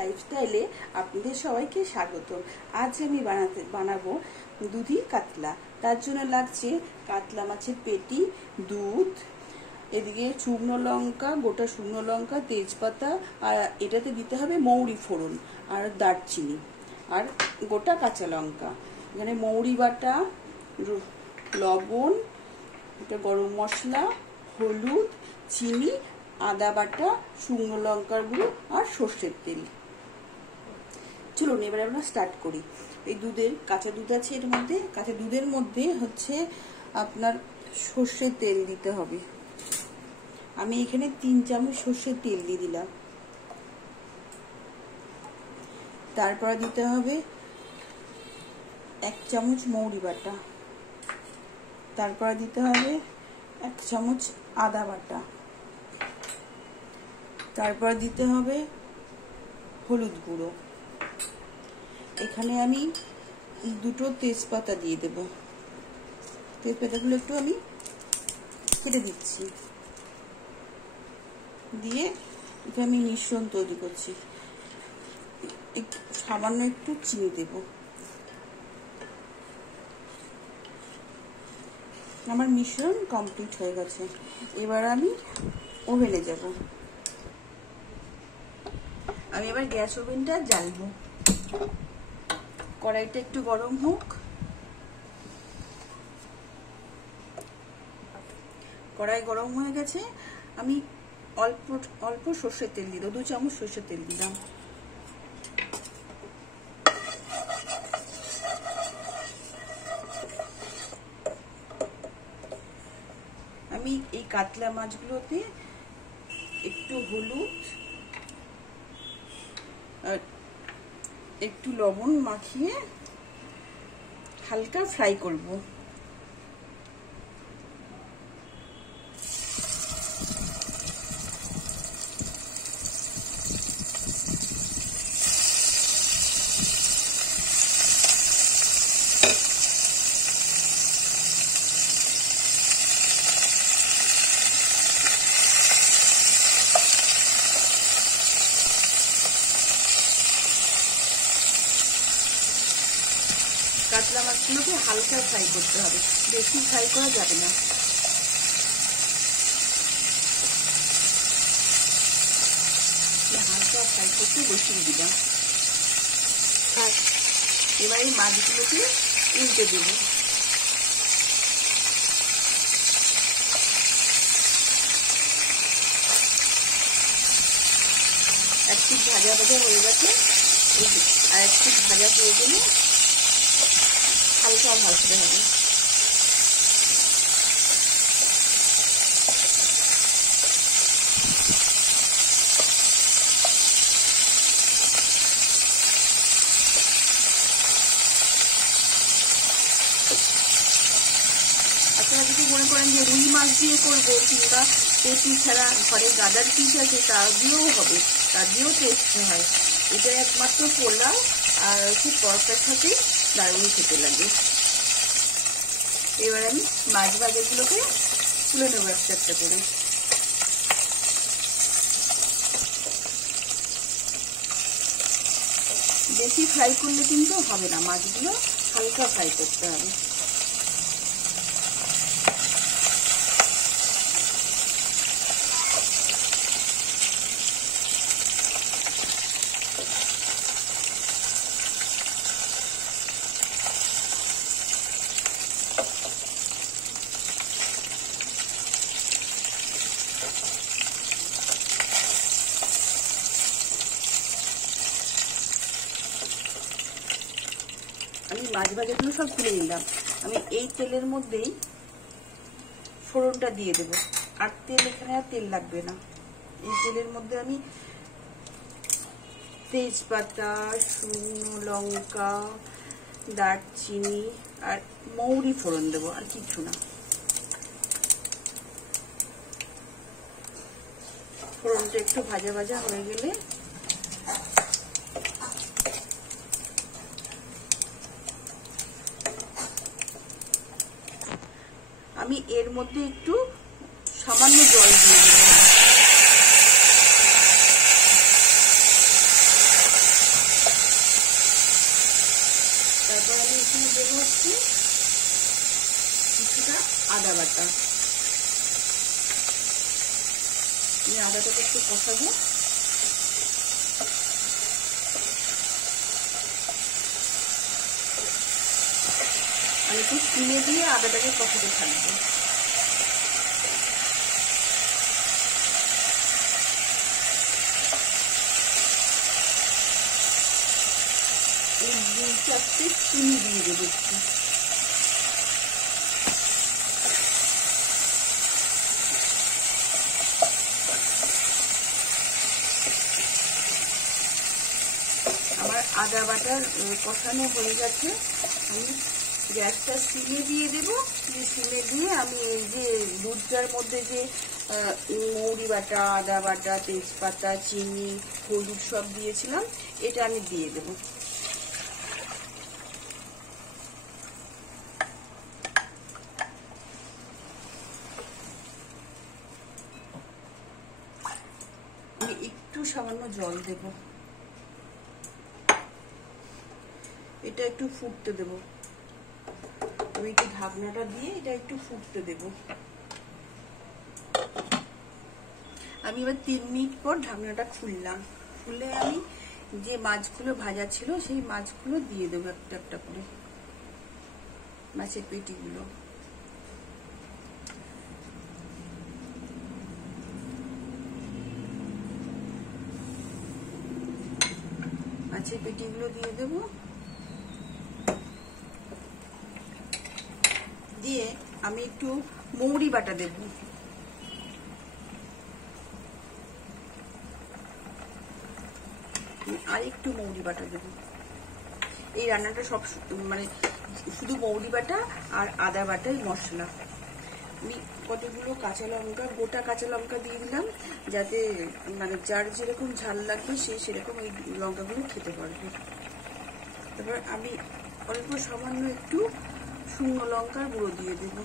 লাইফস্টাইলে আপনাদের সবাইকে স্বাগত। আজ আমি বানাবো দুধি কাতলা। তার জন্য লাগছে কাতলা মাছের পেটি, দুধ, এদিকে শুকনো লঙ্কা, গোটা শুকনো লঙ্কা, তেজপাতা, আর এটাতে দিতে হবে মৌরি ফোড়ন আর দারচিনি আর গোটা কাঁচা লঙ্কা। এখানে মৌরি বাটা, লবণ, এটা গরম মশলা, হলুদ, চিনি, আদা বাটা, শুকনো লঙ্কার গুঁড়ো আর সর্ষের তেল। চলুন এবারে আমরা স্টার্ট করি। এই দুধের কাঁচা দুধ আছে, এর মধ্যে কাঁচা দুধের মধ্যে হচ্ছে আপনার সর্ষের তেল দিতে হবে। আমি এখানে 3 চামচ সর্ষের তেল দিয়ে দিলাম। তারপর দিতে হবে 1 চামচ মৌরি বাটা, তারপর দিতে হবে 1 চামচ আদা বাটা, তারপর দিতে হবে হলুদ গুঁড়ো। এখানে আমি 2টো তেজপাতা দিয়ে দেব। তেজপাতাগুলো একটু আমি কেটে দিচ্ছি, দিয়ে এখানে আমি মিশ্রণ তৈরি করছি। সামান্য একটু চিনি দেব। আমার মিশ্রণ কমপ্লিট হয়ে গেছে। এবার আমি ওভেনে যাব। আমি এবার গ্যাস ওভেনটা জ্বালবো। কড়াইটা একটু গরম হোক। কড়াই গরম হয়ে গেছে। আমি অল্প অল্প সর্ষের তেল দিলাম, 2 চামচ সর্ষের তেল দিলাম। আমি এই কাতলা মাছগুলোতে একটু হলুদ আর একটু লবণ মাখিয়ে হালকা ফ্রাই করব। কাতলা মাছগুলোকে হালকা ফ্রাই করতে হবে, বেশি ফ্রাই করা যাবে না। হালকা ফ্রাই করতে বসিয়ে দিলাম। আর এবার এই মাছগুলোকে উল্টে দেব। এক পিঠ ভাজা ভাজা হয়ে গেছে, আর এক পিঠ ভাজা হয়ে গেলে হালকা ভাজতে হবে। আপনারা যদি মনে করেন যে রুই মাছ দিয়ে করবো কিংবা পেটি ছাড়া ঘরে গাদার পিস আছে তা দিয়েও হবে, তা দিয়েও টেস্ট হয়। এটা একমাত্র পোলাও আর খুব তরকার সাথে দারুণ খেতে লাগে। এবার আমি মাছ ভাজাগুলোকে তুলে নেবো একটা একটা করে। বেশি ফ্রাই করলে কিন্তু হবে না, মাছগুলো হালকা ফ্রাই করতে হবে। আমি মাছ ভাজাগুলো সব তুলে নিলাম। আমি এই তেলের মধ্যেই ফোড়নটা দিয়ে দেব। আর তেল এখানে আর তেল লাগবে না। এই তেলের মধ্যে আমি তেজপাতা, শুকনো লঙ্কা, দারচিনি আর মৌরি ফোড়ন দেবো, আর কিছু না। ফোড়নটা একটু ভাজা ভাজা হয়ে গেলে আমি এর মধ্যে একটু সামান্য জল দিয়ে দেব। তারপর আমি এখানে দেবো হচ্ছে কিছুটা আদা বাটা। আমি আদাটাকে একটু কষাবো। আমি একটু চিনি দিয়ে আদাটাকে কষাতে থাকবো। এই 2-4টে চিনি দিয়ে দেবো একটু। আমার আদা বাটা কষানো হয়ে গেছে। আমি গ্যাসটা সিমে দিয়ে দেবো। সিমে দিয়ে আমি এই যে দুধটার মধ্যে যে মৌরি বাটা, আদা বাটা, তেজপাতা, চিনি, হলুদ সব দিয়েছিলাম, এটা আমি দিয়ে দেবো। আমি একটু সামান্য জল দেব। এটা একটু ফুটতে দেব। আমি একটু ঢাকনাটা দিয়ে এটা একটু ফুটতে দেব। আমি এবার 3 মিনিট পর ঢাকনাটা খুললাম। খুলে আমি যে মাছগুলো ভাজা ছিল সেই মাছগুলো দিয়ে দেবো একটা একটা করে, মাছের পেটিগুলো। মাছের পেটিগুলো দিয়ে দেব। দিয়ে আমি একটু মৌরি বাটা দেব। আর একটু মৌরি বাটা দেব। এই রান্নাটা সব মানে শুধু মৌরি বাটা আর আদা বাটাই মশলা। আমি কতগুলো কাঁচা লঙ্কা, গোটা কাঁচা লঙ্কা দিয়ে দিলাম, যাতে মানে যার যেরকম ঝাল লাগবে সে সেরকম ওই লঙ্কাগুলো খেতে পারবে। তারপর আমি অল্প সামান্য একটু শুকনো লঙ্কার গুঁড়ো দিয়ে দেব।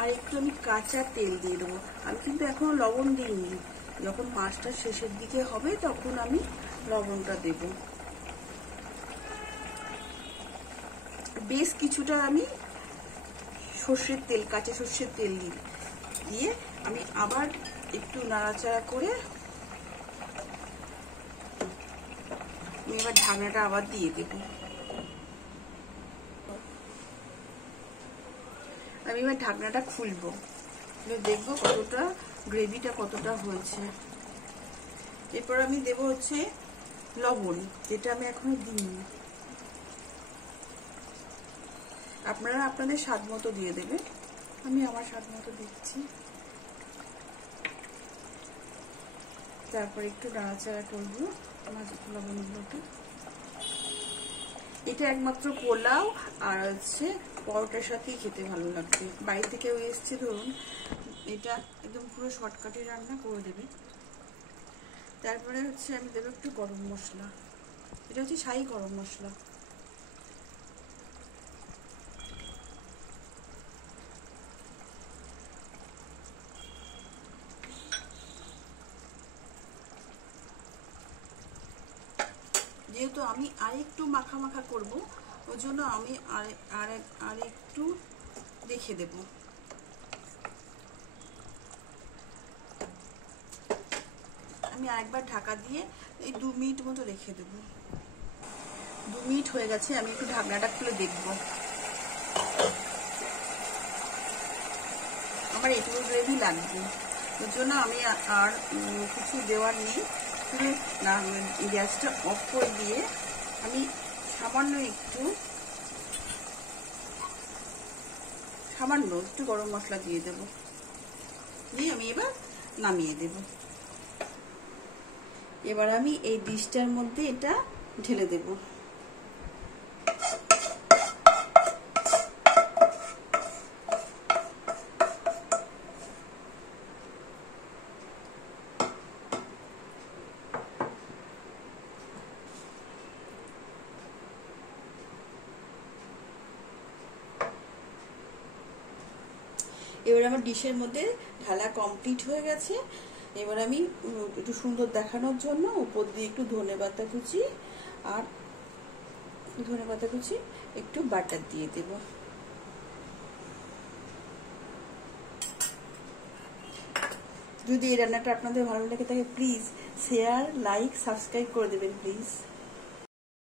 আর একটু আমি কাঁচা তেল দিয়ে দেবো। আমি কিন্তু এখনো লবণ দিইনি। যখন মাছটা শেষের দিকে হবে তখন আমি লবণটা দেব। বেশ কিছুটা আমি সর্ষের তেল, কাঁচা সর্ষের তেল দিয়ে আমি আবার একটু নাড়াচাড়া করে আমি এবার ঢাকনাটা আবার দিয়ে দেব। আমি এবার ঢাকনাটা খুলবো, দেখবো কতটা গ্রেভিটা কতটা হয়েছে। এরপর আমি দেব হচ্ছে লবণ, যেটা আমি এখনো দিইনি। আপনারা আপনাদের স্বাদ মতো দিয়ে দেবে। আমি আমার স্বাদ মতো দিচ্ছি। তারপর একটু নাড়াচাড়া করবো লবণগুলোকে। এটা একমাত্র পোলাও আর হচ্ছে পরোটার সাথেই খেতে ভালো লাগবে। বাড়ি থেকে এসছে ধরুন, এটা একদম পুরো শর্টকাটে রান্না করে দেবে। তারপরে হচ্ছে আমি দেবো একটু গরম মশলা। এটা হচ্ছে শাহী গরম মশলা। যেহেতু আমি আরেকটু মাখা মাখা করবো, ওই জন্য আমি আর একটু রেখে দেব। আমি আরেকবার ঢাকা দিয়ে এই 2 মিনিট মতো রেখে দেব। 2 মিনিট হয়ে গেছে। আমি একটু ঢাকনাটা খুলে দেখব। আমার এটুকু গ্রেভি লাগবে, ওর জন্য আমি আর কিছু দেওয়ার নেই। গ্যাসটা অফ করে দিয়ে আমি সামান্য একটু গরম মশলা দিয়ে দেব। দিয়ে আমি এবার নামিয়ে দেব। এবার আমি এই ডিশটার মধ্যে এটা ঢেলে দেব। এবার আমার ডিশের মধ্যে ঢালা কমপ্লিট হয়ে গেছে। এবার আমি একটু সুন্দর দেখানোর জন্য উপর দিয়ে একটু ধনেপাতা কুচি আর একটু বাটার দিয়ে দেব। যদি এই রান্নাটা আপনাদের ভালো লেগে থাকে প্লিজ শেয়ার, লাইক, সাবস্ক্রাইব করে দেবেন প্লিজ।